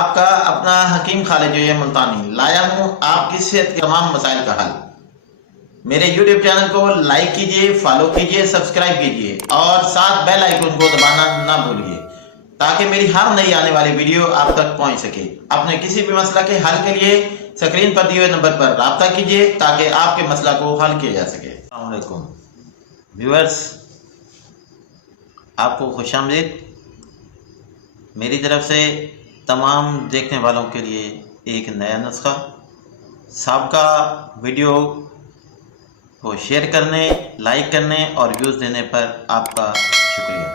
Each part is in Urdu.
آپ کا اپنا حکیم خالد جو یہ ملتانی لایا ہوں آپ کی صحت کے تمام مسائل کا حل۔ میرے یوٹیوب چینل کو لائک کیجئے، فالو کیجئے، سبسکرائب کیجئے اور ساتھ بیل آئیکن کو دبانا نہ بھولیے تاکہ میری ہر نئی آنے والی ویڈیو آپ تک پہنچ سکے۔ اپنے کسی بھی مسئلہ کے حل کے لیے سکرین پر دیے ہوئے نمبر پر رابطہ کیجئے تاکہ آپ کے مسئلہ کو حل کیا جا سکے۔ السلام علیکم ویورز، آپ کو خوش آمدید۔ میری طرف سے تمام دیکھنے والوں کے لیے ایک نیا نسخہ، سابقہ ویڈیو کو شیئر کرنے، لائک کرنے اور ویوز دینے پر آپ کا شکریہ۔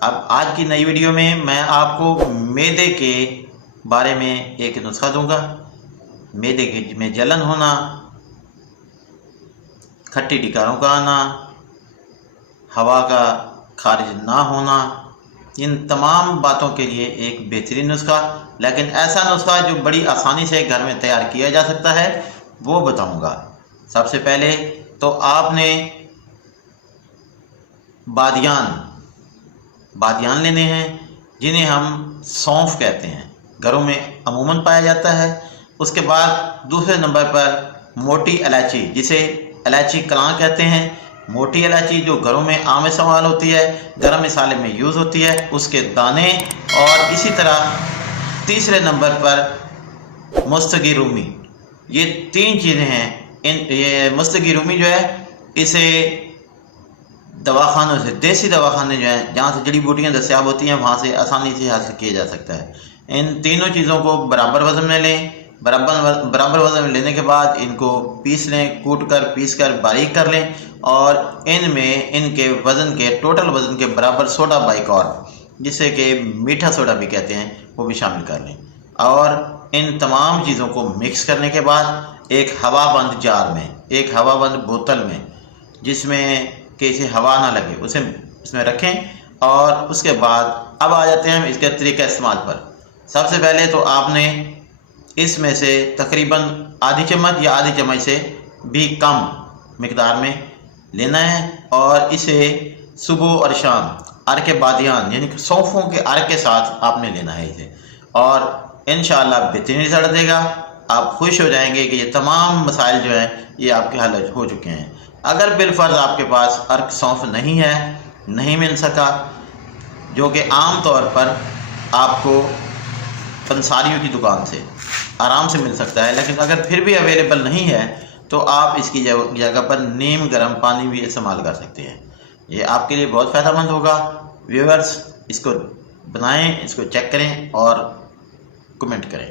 اب آج کی نئی ویڈیو میں آپ کو معدے کے بارے میں ایک نسخہ دوں گا۔ معدے میں جلن ہونا، کھٹی ڈکاروں کا آنا، ہوا کا خارج نہ ہونا، ان تمام باتوں کے لیے ایک بہترین نسخہ، لیکن ایسا نسخہ جو بڑی آسانی سے گھر میں تیار کیا جا سکتا ہے وہ بتاؤں گا۔ سب سے پہلے تو آپ نے بادیان لینے ہیں جنہیں ہم سونف کہتے ہیں، گھروں میں عموماً پایا جاتا ہے۔ اس کے بعد دوسرے نمبر پر موٹی الائچی، جسے الائچی کلاں کہتے ہیں، موٹی الائچی جو گھروں میں عام استعمال ہوتی ہے، گرم مسالے میں یوز ہوتی ہے، اس کے دانے۔ اور اسی طرح تیسرے نمبر پر مستگی رومی۔ یہ تین چیزیں ہیں۔ یہ مستگی رومی جو ہے اسے دواخانوں سے، دیسی دواخانے جو ہیں جہاں سے جڑی بوٹیاں دستیاب ہوتی ہیں وہاں سے آسانی سے حاصل کیا جا سکتا ہے۔ ان تینوں چیزوں کو برابر وزن میں لیں۔ برابر وزن میں لینے کے بعد ان کو پیس لیں، پیس کر باریک کر لیں اور ان میں ان کے وزن کے ٹوٹل وزن کے برابر سوڈا بائیکار، جسے کہ میٹھا سوڈا بھی کہتے ہیں، وہ بھی شامل کر لیں۔ اور ان تمام چیزوں کو مکس کرنے کے بعد ایک ہوا بند جار میں، ایک ہوا بند بوتل میں، جس میں کہ اسے ہوا نہ لگے، اسے اس میں رکھیں۔ اور اس کے بعد اب آ جاتے ہیں ہم اس کے طریقہ استعمال پر۔ سب سے پہلے تو آپ نے اس میں سے تقریباً آدھی چمچ یا آدھی چمچ سے بھی کم مقدار میں لینا ہے اور اسے صبح اور شام عرق بادیان یعنی کہ سونفوں کے عرق کے ساتھ آپ نے لینا ہے اسے، اور انشاءاللہ بہترین رزلٹ دے گا۔ آپ خوش ہو جائیں گے کہ یہ تمام مسائل جو ہیں یہ آپ کے حل ہو چکے ہیں۔ اگر بالفرض آپ کے پاس عرق سونف نہیں ہے، نہیں مل سکا، جو کہ عام طور پر آپ کو پنساریوں کی دکان سے آرام سے مل سکتا ہے، لیکن اگر پھر بھی اویلیبل نہیں ہے تو آپ اس کی جگہ پر نیم گرم پانی بھی استعمال کر سکتے ہیں۔ یہ آپ کے لیے بہت فائدہ مند ہوگا۔ ویورز، اس کو بنائیں، اس کو چیک کریں اور کمنٹ کریں۔